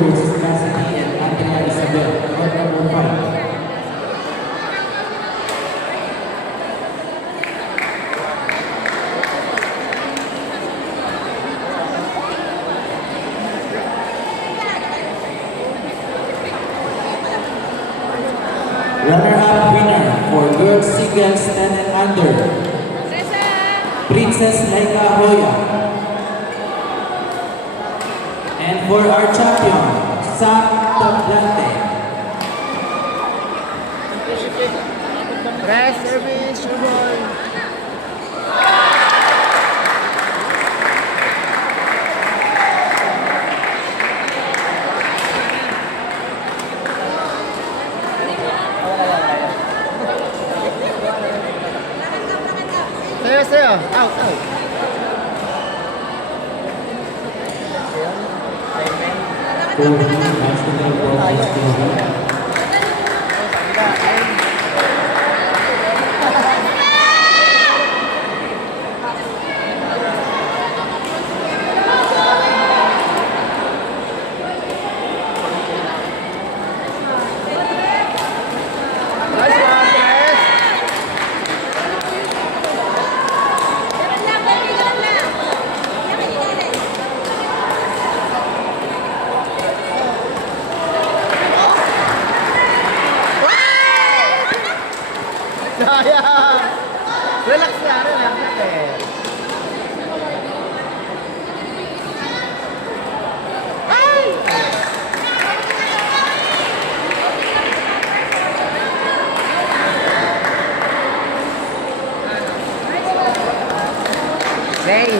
versus Cassidy and Andrea Isabel. Round number 5. Runner-up winner for girls singles 10 and under, Princess Laika Hoya. And for our champion, Sam Tablante. Press service, your ball. Sayo, out. Relax na, relax eh. Ay! Ray,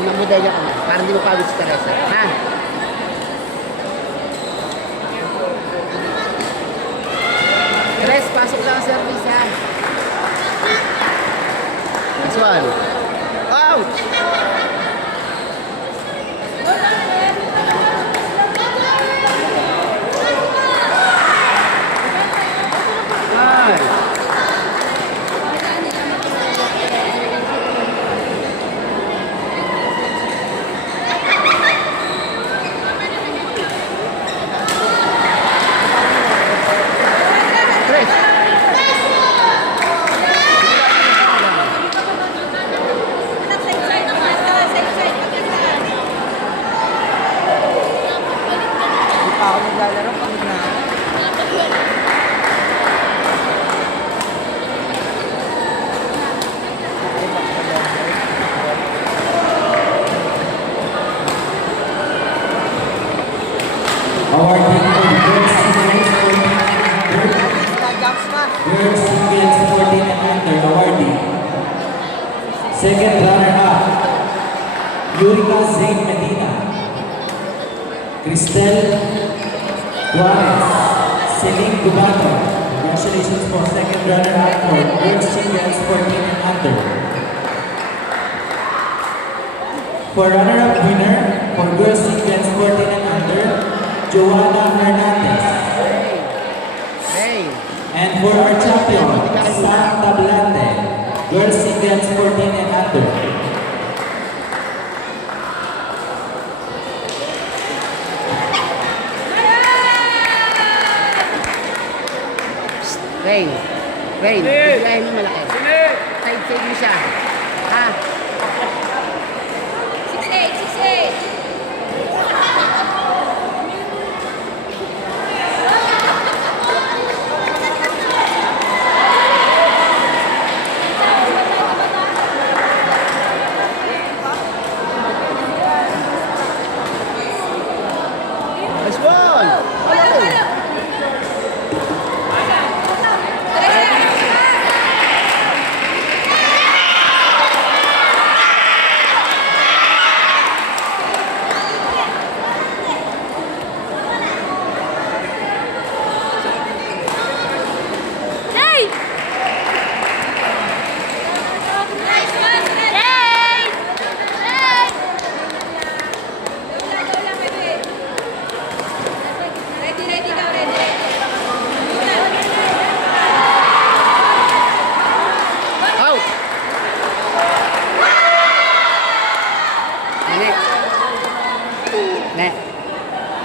mamuday niya ka na. Para hindi mo pawis ka rin. Ha? Tres, pasok lang ang service ha. Next one. Ouch! Nice. Ako naglalaro pag na. Awarding for girls singles 14 and under. Awarding. Second runner-up, Yurika Zain Medina, Cristel Juarez, Celine Gubato. Congratulations for second runner-up for girls singles 14 and under. For runner-up winner for girls singles 14 and under, Joanna Hernandez. Hey. And for our champion, Sam Tablante, girls singles 14 and under. Rain, biglahin mo malaki. Side mo siya. Ha? 6'8". Nice one!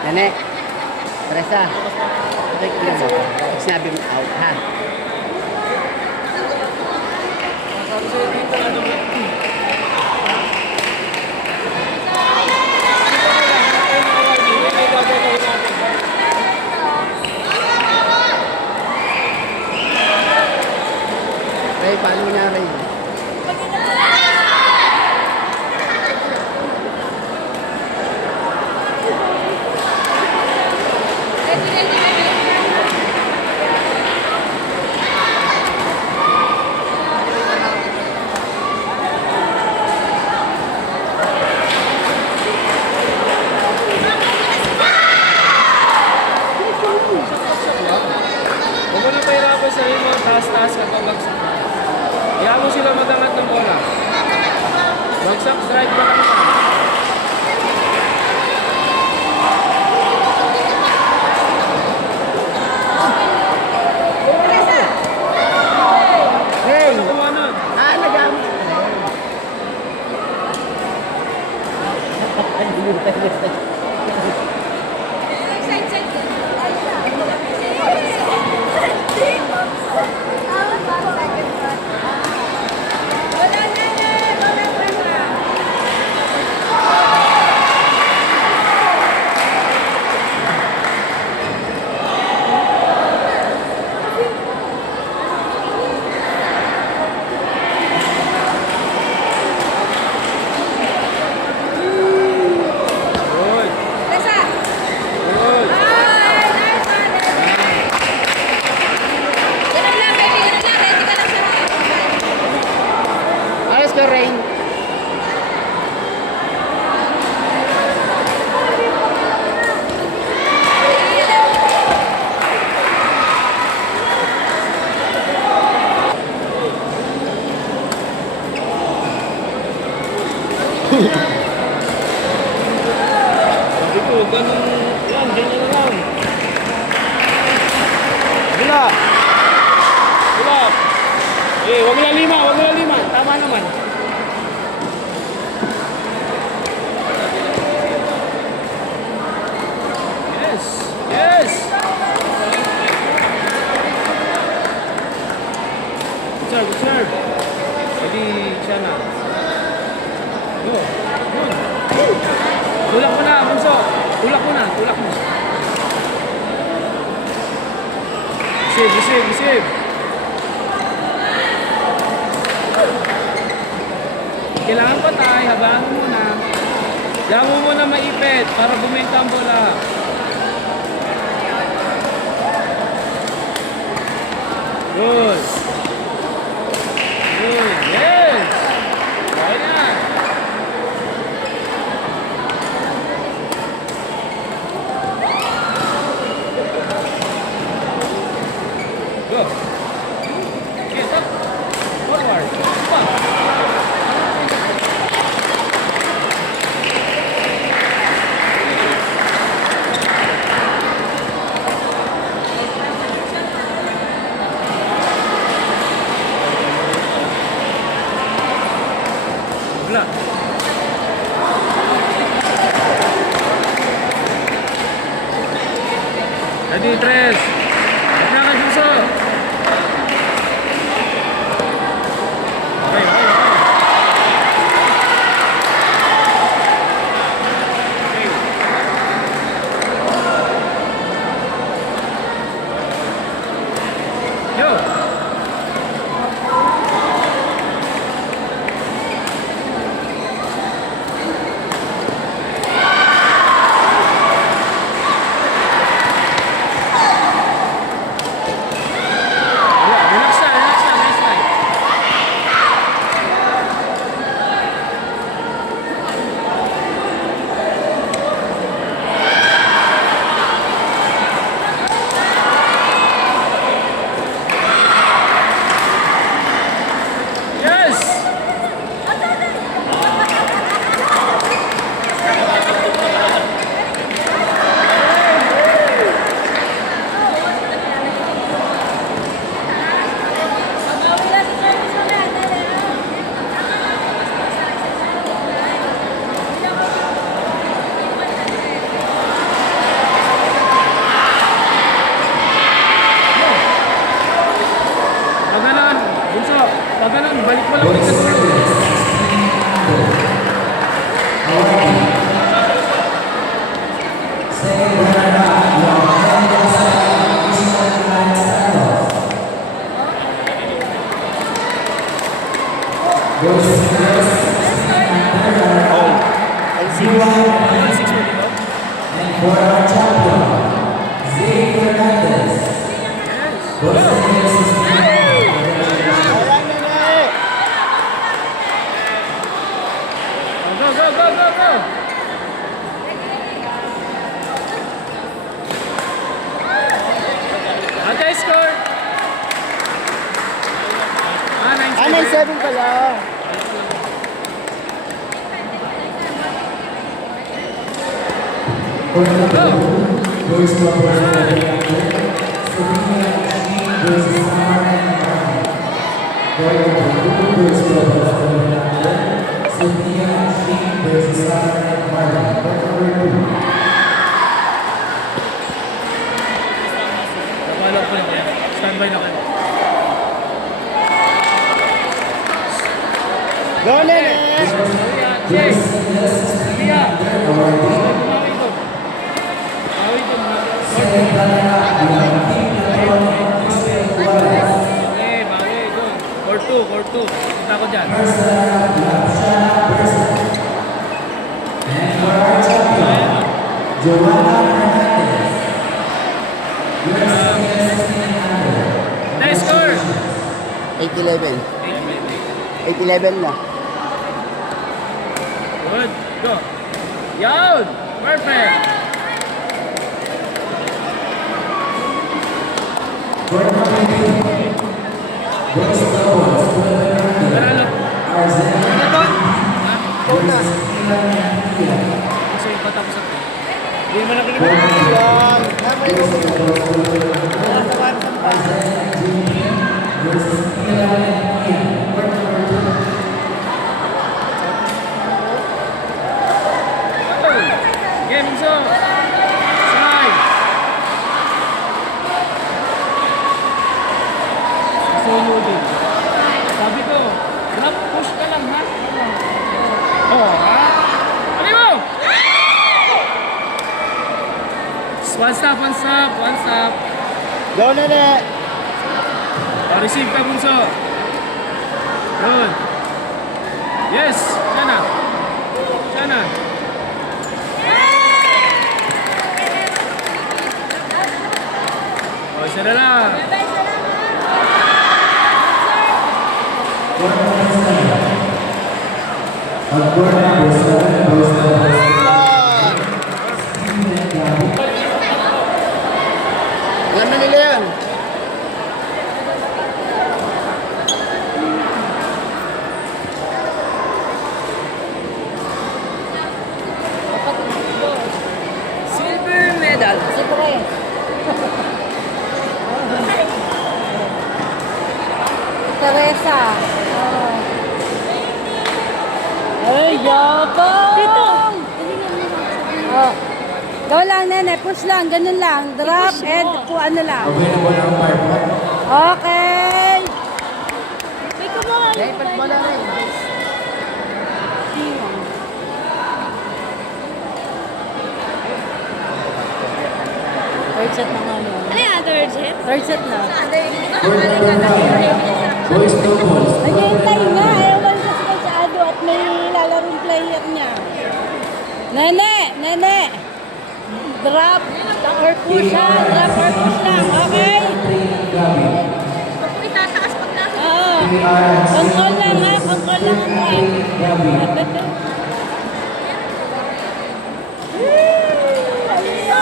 Nene. Teresa. Tignan mo. Pag sinabi mo out, ha? Ray, paano niya, Ray? Ready, ready, ready. Huwag mo na pahirapan sa mo, taas-taas ka, pabagsak ka. Hayaan mo sila magangat ng bola. Bagsak, strike back ka. Ray! Ano kumanan? Ah, nagamit. Side, side. Wala na na. Wala na. Good. Teresa. Good. Ay, nice one. Ganun lang, baby. Ganun lang. Ready ka lang sa Ayos ko, Ray. Sabi ko, ganun. Yan, ganyan na lang. Bila. Bila. Eh, wag na lima, wag na lima. Tama naman. Yes, yes. Good serve, good serve. Jadi, siya na. Go, good. Tulak mo na, Bunso. Tulak mo na, tulak mo. Receive, receive, receive. Kailangan pa tayo, habaan mo muna. Diyan mo muna maipit para bumenta ang bola. Good. Good, yes. Kaya na. Go. Get up. Forward. Up. Wala. Ready, tres. Wala ka, Bunso. Okay, okay, okay. Okay. Yo. for our champion, Zay Fernandez. Boston University. Go, go, go, go, go! Ate, score! 9-7 pala. For the boys to Slovenia versus Samara. For the boys to Slovenia versus Samara. Wala ko lang. Standby na kayo. Go, Nene! Chase! Lia! Bumawi doon. Bumawi doon. Okay, bawi doon. Core 2. Punta ko dyan. And for our champion, Joanna Hernandez. Nice score! 8-11. 8-8. 8-11 na. Good. Go. Yun! Perfect! For number 3, boys doubles, Karalo. Arzena versus Kasi yung patapos ako. Hindi mo nakikita. Game so. Slide. Sunodin. Sabi ko, drop push ka lang ha. Oh, ha? Ano mo? One stop. Go, Nene! Receive ka, Bunso. Good. Yes, sana. Oh, isa na lang. Alam na nila yan. Silver medal. Silver. Teresa. Ay, yabang! Dito! Oh. Go lang, Nene. Push lang. Ganun lang. Drop and ano lang. Available ang part 1. Okay. Dapat mo lang rin. Third set na nga ano. Ano yan? Third set? Third set na. For number 5, boys doubles. Naghihintay nga. Ayaw lang kasi kay sa Ado at may lalarong player niya. Nene! Drop or push ha. Drop or push lang. Okay? Itataas pag nasa. Oo. Control lang ha. Control lang ang drop.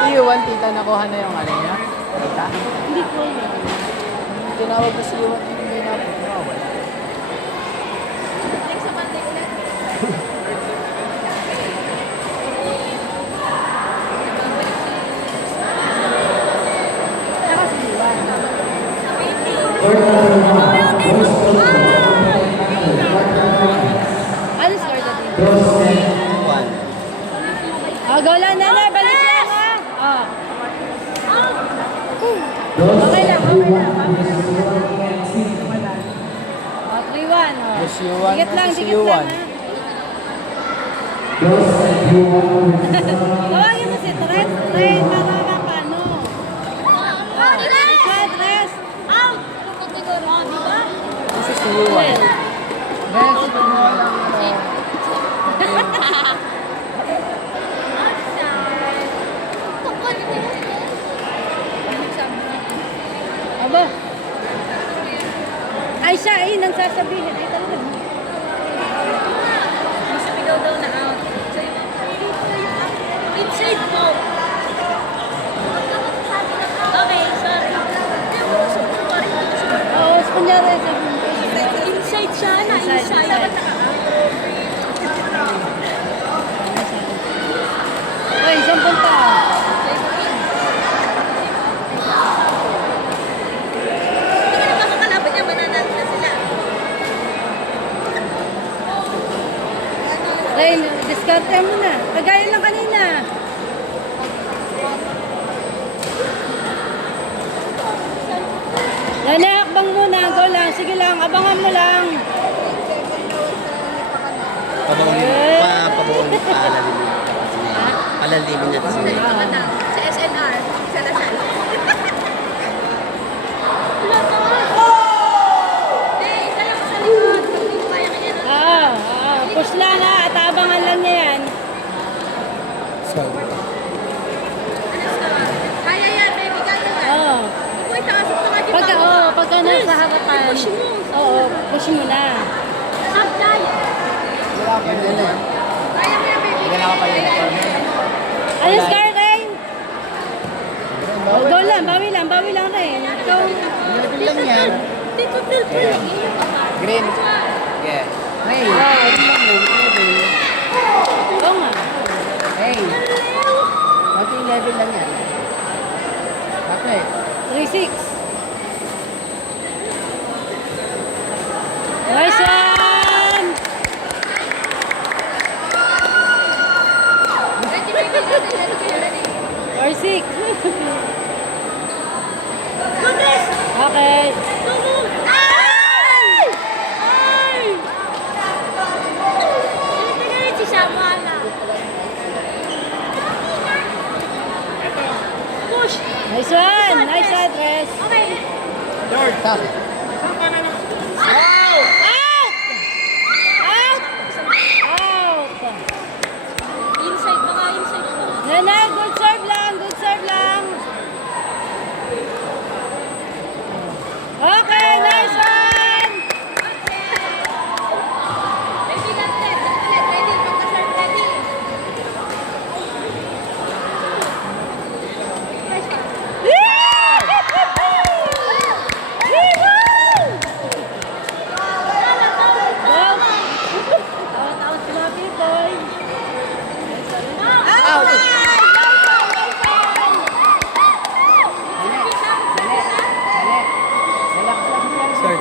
C1, tita, nakuha na yung ano niya? Tita? Hindi ko yun. Tinawag ko C1, hindi na po. Nawawala. For number 1, boys doubles. Ano score natin? Cross and Oh, go lang, Nene. Balik lang ha. Oh. Cross Okay lang, and okay lang. 1 versus 1 and 6. Oh, 3-1. Oh. Yes, U1 Dikit lang, versus dikit U1. lang ha. Cross and U1 versus 1. Tawagin mo si Tres. Tres, para paano? Tres. Out! Siguro, di ba? This is U1. Best ko mo lang ito. nang sasabihin. Ay, talaga. Sumigaw daw na out. Inside po. Okay, sorry. Oo, kunyari. Inside siya na, inside. Ay, isang punta. Makakalaban niya, mananalo na sila. Rain, diskarte mo na. Kagaya lang kanina. Nene, hakbang muna. Go lang. Sige lang. Abangan mo lang. Pabuulit palalimin natin sila. Sa SNR, sa Lasal. Hey, dala ko sa likod. Hindi ko kaya kanya. Push lang ha. At abangan lang niya yan. Kaya yan, baby, kaya yan. Oo. Uy, takasok na nga Pagka nasa harapan. Push mo. Oo, push mo na. Sab tayo. Kaya mo yan, baby. Ayos ka, Rain. Go lang. Bawi lang, Rain. Ikaw. lang yan. Dito, dito. Green. Yeah. Hey. Oo nga. Hey. Konting level lang yan. Okay. 3-6. Nice one! Ready, ready. 4-6. Go, guys. Okay. Go, go. Ay! Ay! Tingnan si Shamala. Push. Nice one! Nice one, Tres. Okay. Top. Out! Out! Out! Inside, mga inside ko. Nene, good serve lang. Good serve lang. Okay, nice one! Ready lang, Ted. Ready, pagka-serve, ready. Out si mga people. Out! Sorry.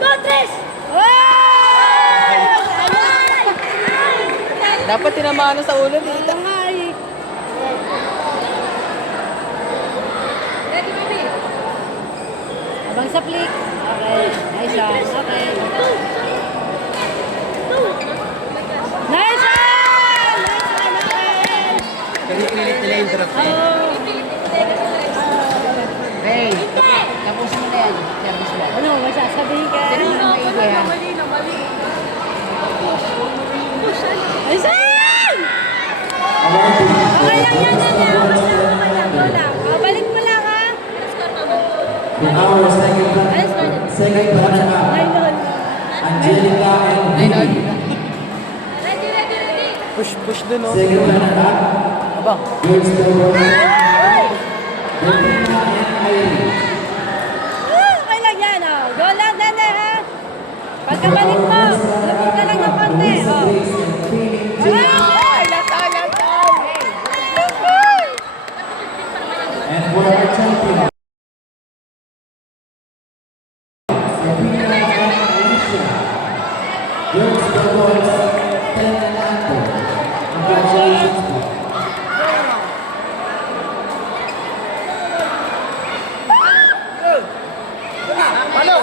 Notres! Dapat tinamaan sa ulo dito. Ang ay. Ready, baby. Abang sa flick. Okay. Nice one. Okay. Nice one! Nice one! Okay. Pinipilit nila yung drop eh. Oh. Hey. Tapusin mo na yan. Service mo. Ano, may sasabihin ka? Sino na may idea? Nice one! Award to Okay lang yan, Nene. Okay lang. Go lang. Balik mo lang, ha? our second runner-up, Ay, Lord. Angelica and Vicky. Ready, ready, ready. Push dun oh. Second runner-up, Aba. girls double, Delphina and Irene. Okay lang yan, oh. Go lang, Nene, ha? Pagkabalik mo, lumog ka lang ng konti, oh. Grace and Phoenix. Ay, lataw. And for our champion, Sophia and Alicia. Girls double, 10 and under. Congratulations po. Ano?